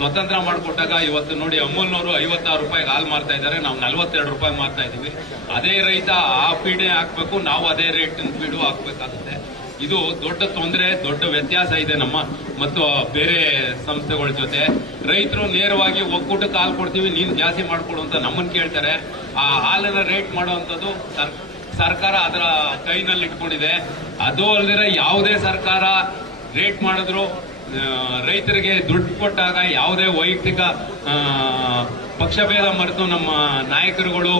ಸ್ವತಂತ್ರ ಮಾಡಿಕೊಟ್ಟಾಗ ಇವತ್ತು ನೋಡಿ ಅಮೂಲ್ನವರು ಐವತ್ತಾರು ರೂಪಾಯಿಗೆ ಹಾಲು ಮಾರ್ತಾ ಇದ್ದಾರೆ. ನಾವು ನಲ್ವತ್ತೆರಡು ರೂಪಾಯಿ ಮಾರ್ತಾ ಇದ್ದೀವಿ ಅದೇ ರೈತ ಆ ಫೀಡೆ ಹಾಕ್ಬೇಕು, ನಾವು ಅದೇ ರೇಟ್ ಫೀಡು ಹಾಕ್ಬೇಕಾಗುತ್ತೆ. ಇದು ದೊಡ್ಡ ತೊಂದರೆ, ದೊಡ್ಡ ವ್ಯತ್ಯಾಸ ಇದೆ ನಮ್ಮ ಮತ್ತು ಬೇರೆ ಸಂಸ್ಥೆಗಳ ಜೊತೆ. ರೈತರು ನೇರವಾಗಿ ಒಕ್ಕೂಟಕ್ಕೆ ಹಾಲು ಕೊಡ್ತೀವಿ, ನೀನು ಜಾಸ್ತಿ ಮಾಡಿಕೊಡು ಅಂತ ನಮ್ಮನ್ನು ಕೇಳ್ತಾರೆ. ಆ ಹಾಲನ್ನ ರೇಟ್ ಮಾಡುವಂಥದ್ದು ಸರ್, ಸರ್ಕಾರ ಅದರ ಕೈನಲ್ಲಿ ಇಟ್ಕೊಂಡಿದೆ ಅದು ಅಲ್ಲದೆ ಯಾವುದೇ ಸರ್ಕಾರ ರೇಟ್ ಮಾಡಿದ್ರು ರೈತರಿಗೆ ದುಡ್ಡು ಕೊಟ್ಟಾಗ ಯಾವುದೇ ವೈಯಕ್ತಿಕ ಪಕ್ಷಭೇದ ಮರೆತು ನಮ್ಮ ನಾಯಕರುಗಳು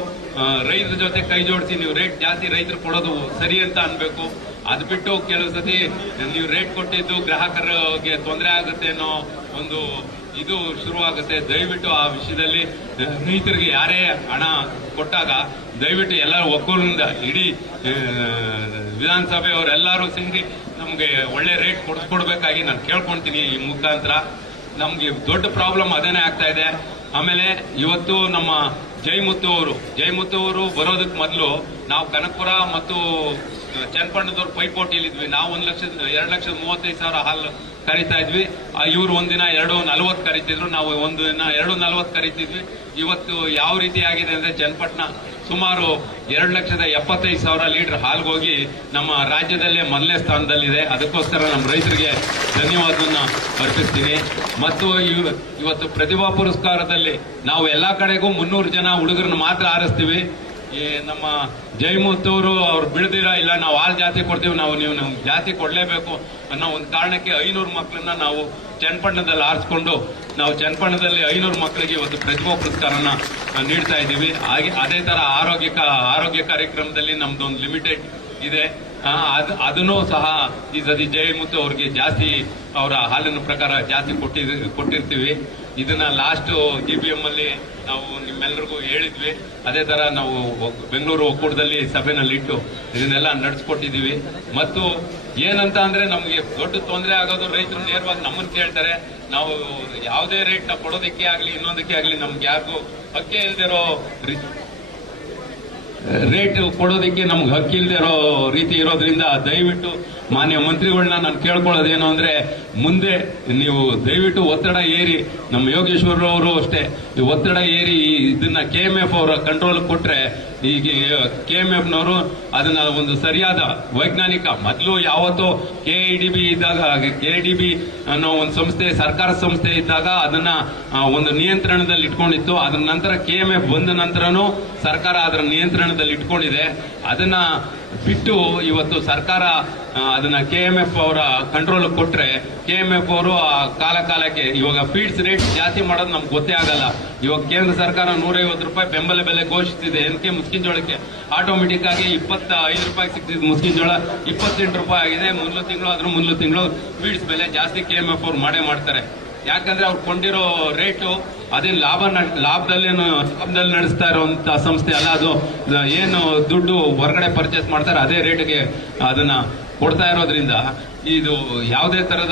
ರೈತರ ಜೊತೆ ಕೈ ಜೋಡಿಸಿ ನೀವು ರೇಟ್ ಜಾಸ್ತಿ ರೈತರು ಕೊಡೋದು ಸರಿ ಅಂತ ಅನ್ಬೇಕು. ಅದು ಬಿಟ್ಟು ಕೆಲವು ಸತಿ ನೀವು ರೇಟ್ ಕೊಟ್ಟಿದ್ದು ಗ್ರಾಹಕರಿಗೆ ತೊಂದರೆ ಆಗುತ್ತೆ ಅನ್ನೋ ಒಂದು ಇದು ಶುರುವಾಗುತ್ತೆ. ದಯವಿಟ್ಟು ಆ ವಿಷಯದಲ್ಲಿ ಸ್ನೇಹಿತರಿಗೆ ಯಾರೇ ಹಣ ಕೊಟ್ಟಾಗ ದಯವಿಟ್ಟು ಎಲ್ಲರೂ ಒಕ್ಕೂರಿಂದ ಇಡೀ ವಿಧಾನಸಭೆಯವರೆಲ್ಲರೂ ಸೇರಿ ನಮಗೆ ಒಳ್ಳೆ ರೇಟ್ ಕೊಡಿಸ್ಕೊಡ್ಬೇಕಾಗಿ ನಾನು ಕೇಳ್ಕೊಂತೀನಿ ಈ ಮುಖಾಂತರ. ನಮಗೆ ದೊಡ್ಡ ಪ್ರಾಬ್ಲಮ್ ಅದೇನೇ ಆಗ್ತಾ ಇದೆ. ಆಮೇಲೆ ಇವತ್ತು ನಮ್ಮ ಜೈಮುತ್ತು ಅವರು ಜೈಮುತ್ತು ಅವರು ಬರೋದಕ್ಕೆ ಮೊದಲು ನಾವು ಕನಕಪುರ ಮತ್ತು ಚನ್ನಪಣ್ಣದವ್ರು ಪೈಪೋಟಿಲಿದ್ವಿ ನಾವು ಒಂದು ಲಕ್ಷದ, ಎರಡು ಲಕ್ಷದ ಮೂವತ್ತೈದು ಸಾವಿರ ಹಾಲು ಕರಿತಾ ಇದ್ವಿ. ಇವ್ರು ಒಂದಿನ ಎರಡು ನಲವತ್ತು ಕರಿತಿದ್ರು. ನಾವು ಒಂದು ದಿನ ಎರಡು ನಲವತ್ತು ಕರಿತಿದ್ವಿ. ಇವತ್ತು ಯಾವ ರೀತಿ ಆಗಿದೆ ಅಂದ್ರೆ ಚನ್ನಪಟ್ಟಣ ಸುಮಾರು ಎರಡು ಲಕ್ಷದ ಎಪ್ಪತ್ತೈದು ಸಾವಿರ ಲೀಟರ್ ಹಾಲ್ಗೋಗಿ ನಮ್ಮ ರಾಜ್ಯದಲ್ಲೇ ಮೊದಲನೇ ಸ್ಥಾನದಲ್ಲಿದೆ. ಅದಕ್ಕೋಸ್ಕರ ನಮ್ಮ ರೈತರಿಗೆ ಧನ್ಯವಾದವನ್ನ ಅರ್ಪಿಸ್ತೀನಿ. ಮತ್ತು ಇವ್- ಇವತ್ತು ಪ್ರತಿಭಾ ಪುರಸ್ಕಾರದಲ್ಲಿ ನಾವು ಎಲ್ಲ ಕಡೆಗೂ ಮುನ್ನೂರು ಜನ ಹುಡುಗರನ್ನ ಮಾತ್ರ ಆರಿಸ್ತೀವಿ ಈ ನಮ್ಮ ಜಯಮೂರ್ತವರು ಅವ್ರು ಬಿಡದಿರ, ಇಲ್ಲ, ನಾವು ಹಾಲು ಜಾತಿ ಕೊಡ್ತೀವಿ, ನಾವು ನೀವು ನಮ್ಗೆ ಜಾತಿ ಕೊಡಲೇಬೇಕು ಅನ್ನೋ ಒಂದು ಕಾರಣಕ್ಕೆ ಐನೂರು ಮಕ್ಕಳನ್ನ ನಾವು ಚನ್ನಪಟ್ಟಣದಲ್ಲಿ ಆರಿಸ್ಕೊಂಡು, ನಾವು ಚನ್ನಪಟ್ಟಣದಲ್ಲಿ ಐನೂರು ಮಕ್ಕಳಿಗೆ ಒಂದು ಪ್ರತಿಭಾ ಪುರಸ್ಕಾರನ ನೀಡ್ತಾ ಇದ್ದೀವಿ. ಹಾಗೆ ಅದೇ ತರ ಆರೋಗ್ಯ ಆರೋಗ್ಯ ಕಾರ್ಯಕ್ರಮದಲ್ಲಿ ನಮ್ದು ಒಂದು ಲಿಮಿಟೆಡ್ ಇದೆ. ಅದು ಅದ್- ಅದನ್ನು ಸಹ ಈ ಸತಿ ಜಯಮುತ್ತು ಅವ್ರಿಗೆ ಜಾಸ್ತಿ ಅವರ ಹಾಲಿನ ಪ್ರಕಾರ ಜಾಸ್ತಿ ಕೊಟ್ಟಿದ್, ಕೊಟ್ಟಿರ್ತೀವಿ. ಇದನ್ನ ಲಾಸ್ಟ್ ಜಿ ಬಿ ಅಲ್ಲಿ ನಾವು ನಿಮ್ಮೆಲ್ಲರಿಗೂ ಹೇಳಿದ್ವಿ. ಅದೇ ತರ ನಾವು ಬೆಂಗಳೂರು ಒಕ್ಕೂಟದಲ್ಲಿ ಸಭೆನಲ್ಲಿ ಇಟ್ಟು ಇದನ್ನೆಲ್ಲ ನಡೆಸ್ಕೊಟ್ಟಿದೀವಿ ಮತ್ತು ಏನಂತ ಅಂದ್ರೆ ನಮಗೆ ದೊಡ್ಡ ತೊಂದರೆ ಆಗೋದು ರೈತರು ನೇರವಾಗಿ ನಮ್ಮನ್ನ ಕೇಳ್ತಾರೆ. ನಾವು ಯಾವುದೇ ರೇಟ್ನ ಕೊಡೋದಕ್ಕೆ ಆಗ್ಲಿ, ಇನ್ನೊಂದಕ್ಕೆ ಆಗ್ಲಿ ನಮ್ಗೆ ಯಾರಿಗೂ ಹಕ್ಕೆ ಇಲ್ದಿರೋ ರೇಟ್ ಕೊಡೋದಕ್ಕೆ ನಮ್ಗೆ ಹಕ್ಕಿಲ್ಲದೆ ಇರೋ ರೀತಿ ಇರೋದ್ರಿಂದ ದಯವಿಟ್ಟು ಮಾನ್ಯ ಮಂತ್ರಿಗಳನ್ನ ನಾನು ಕೇಳ್ಕೊಳ್ಳೋದೇನು ಅಂದ್ರೆ ಮುಂದೆ ನೀವು ದಯವಿಟ್ಟು ಒತ್ತಡ ಏರಿ, ನಮ್ಮ ಯೋಗೇಶ್ವರರವರು ಅಷ್ಟೇ, ಈ ಒತ್ತಡ ಏರಿ ಇದನ್ನ ಕೆ ಎಂ ಎಫ್ ಅವರ ಕಂಟ್ರೋಲ್ ಕೊಟ್ರೆ ಈಗ ಕೆ ಎಂ ಎಫ್ ನವರು ಅದನ್ನ ಒಂದು ಸರಿಯಾದ ವೈಜ್ಞಾನಿಕ, ಮೊದಲು ಯಾವತ್ತೋ ಕೆ ಇ ಡಿ ಬಿ ಇದ್ದಾಗ ಕೆ ಡಿ ಬಿ ಅನ್ನೋ ಒಂದು ಸಂಸ್ಥೆ, ಸರ್ಕಾರ ಸಂಸ್ಥೆ ಇದ್ದಾಗ ಅದನ್ನ ಒಂದು ನಿಯಂತ್ರಣದಲ್ಲಿ ಇಟ್ಕೊಂಡಿತ್ತು ಅದರ ನಂತರ ಕೆ ಎಂ ಎಫ್ ಬಂದ ನಂತರನೂ ಸರ್ಕಾರ ಅದರ ನಿಯಂತ್ರಣದಲ್ಲಿ ಇಟ್ಕೊಂಡಿದೆ. ಅದನ್ನ ಬಿಟ್ಟು ಇವತ್ತು ಸರ್ಕಾರ ಅದನ್ನ ಕೆ ಎಂ ಎಫ್ ಅವರ ಕಂಟ್ರೋಲ್ ಕೊಟ್ರೆ ಕೆ ಎಂ ಎಫ್ ಅವರು ಆ ಕಾಲ ಕಾಲಕ್ಕೆ ಇವಾಗ ಫೀಡ್ಸ್ ರೇಟ್ ಜಾಸ್ತಿ ಮಾಡೋದು ನಮ್ಗೆ ಗೊತ್ತೇ ಆಗಲ್ಲ. ಇವಾಗ ಕೇಂದ್ರ ಸರ್ಕಾರ ನೂರೈವತ್ತು ರೂಪಾಯಿ ಬೆಂಬಲ ಬೆಲೆ ಘೋಷಿಸಿದೆ. ಏನಕ್ಕೆ ಮುಸ್ಕಿನ ಜೋಳಕ್ಕೆ ಆಟೋಮೆಟಿಕ್ ಆಗಿ ಇಪ್ಪತ್ತ ಐದು ರೂಪಾಯಿ ಸಿಗ್ತಿದ್ದು ಮುಸ್ಕಿನ ಜೋಳ ಇಪ್ಪತ್ತೆಂಟು ರೂಪಾಯಿ ಆಗಿದೆ. ಮುಂದಿನ ತಿಂಗಳು ಅದ್ರ ಮುಂದಿನ ತಿಂಗಳು ಫೀಡ್ಸ್ ಬೆಲೆ ಜಾಸ್ತಿ ಕೆ ಎಂ ಎಫ್ ಅವ್ರು ಮಾಡೇ ಮಾಡ್ತಾರೆ. ಯಾಕಂದ್ರೆ ಅವ್ರು ಕೊಂಡಿರೋ ರೇಟು, ಅದೇನು ಲಾಭ ಲಾಭದಲ್ಲಿ ಲಾಭದಲ್ಲಿ ನಡೆಸ್ತಾ ಇರುವಂತ ಸಂಸ್ಥೆ ಅಲ್ಲ, ಅದು ಏನು ದುಡ್ಡು ಹೊರಗಡೆ ಪರ್ಚೇಸ್ ಮಾಡ್ತಾರೆ, ಅದೇ ರೇಟ್ಗೆ ಅದನ್ನ ಕೊಡ್ತಾ ಇರೋದ್ರಿಂದ ಇದು ಯಾವುದೇ ತರದ